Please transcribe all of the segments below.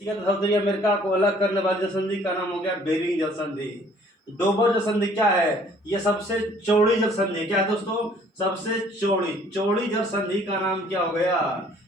Saudi America को अलग करने वाली जल संधि का नाम हो गया बेरिंग जल संधि। डोबर जल संधि क्या है? ये सबसे चौड़ी जल संधि क्या है दोस्तों? सबसे चौड़ी चौड़ी जल संधि का नाम क्या हो गया?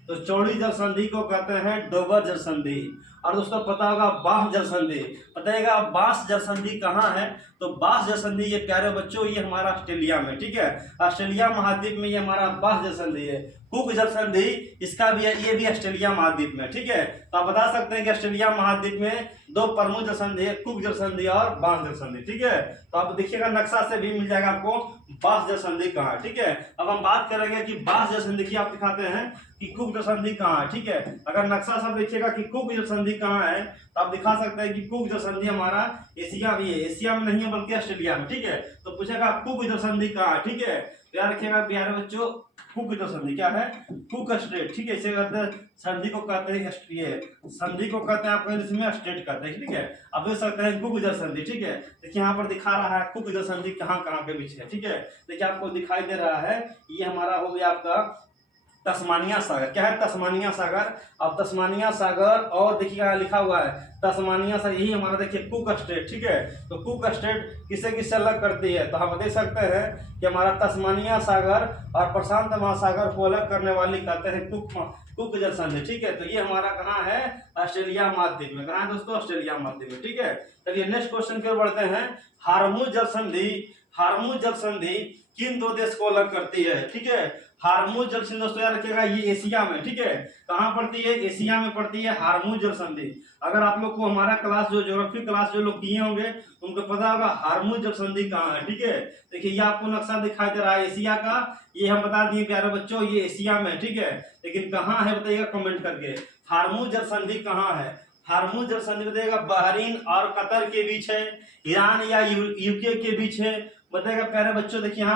तो चौड़ी जल संधि को कहते हैं डोबर जल संधि। और दोस्तों पता होगा बांस जल संधि, बताइएगा बांस जल संधि कहाँ है? तो बांस जल संधि ये प्यारे बच्चों ये हमारा ऑस्ट्रेलिया में, ठीक है, ऑस्ट्रेलिया महाद्वीप में ये हमारा बांस जल संधि है। कुक जल संधि इसका भी है, ये भी ऑस्ट्रेलिया महाद्वीप में, ठीक है। तो आप बता सकते हैं कि ऑस्ट्रेलिया महाद्वीप में दो प्रमुख जल संधि है, कुक जल संधि और बांस जल संधि, ठीक है। तो आप देखिएगा नक्शा से भी मिल जाएगा आपको बांस जल संधि कहाँ है, ठीक है। अब हम बात करेंगे कि बांस जल संधि की आप दिखाते हैं कि कुक जल संधि कहाँ है, ठीक है। अगर नक्शा सब देखिएगा कि कुक जल संधि कहाँ है तो आप दिखा सकते हैं कि कुक जल संधि हमारा एशिया में है, एशिया में नहीं है बल्कि ऑस्ट्रेलिया में, ठीक है। तो पूछेगा कुक जल संधि कहाँ है, ठीक है। तो याद रखिएगा प्यारे बच्चों कुक जल संधि क्या है? कुक स्ट्रेट, ठीक है। इसे कहते हैं संधि को कहते हैं ये संधि को कहते हैं आपको इसमें स्ट्रेट कहते हैं, ठीक है। अब देख सकते हैं कुक जल संधि, ठीक है। देखिए यहाँ पर दिखा रहा है कुक जल संधि कहाँ कहाँ के बीच है, ठीक है। देखिए आपको दिखाई दे रहा है ये हमारा हो गया आपका तस्मानिया सागर। क्या है? तस्मानिया सागर। अब तस्मानिया सागर और देखिएगा लिखा हुआ है तस्मानिया सागर, यही हमारा देखिए कुक स्टेट, ठीक है। तो कुक स्टेट किसे किससे अलग करती है? तो हम देख सकते हैं कि हमारा तस्मानिया सागर और प्रशांत महासागर को अलग करने वाली कहते हैं कुक जल संधि, ठीक है। तो ये हमारा कहाँ है? ऑस्ट्रेलिया महाद्वीप में। कहाँ है दोस्तों? ऑस्ट्रेलिया महाद्वीप में, ठीक है। चलिए नेक्स्ट क्वेश्चन की ओर बढ़ते हैं। हार्मुज जल संधि, हार्मुज जल संधि किन दो देश को अलग करती है, ठीक है। हार्मुज जल संधि दोस्तों याद रखिएगा ये एशिया में, ठीक है। कहाँ पड़ती है? एशिया में पड़ती है हार्मुज जल संधि। अगर आप लोग को हमारा क्लास जो ज्योग्राफी क्लास जो लोग किए होंगे उनको पता होगा हार्मुज जल संधि कहाँ है, ठीक है। देखिए ये आपको नक्शा दिखाई दे रहा है एशिया का, ये हम बता दिए प्यारे बच्चों ये एशिया में, ठीक है। लेकिन कहाँ है बताइएगा कमेंट करके। हार्मुज जल संधि कहाँ है? हार्मुज जल संधि बताइएगा बहरीन और कतर के बीच है, ईरान या यूके के बीच है, बताइएगा प्यारे बच्चों। देखिए यहाँ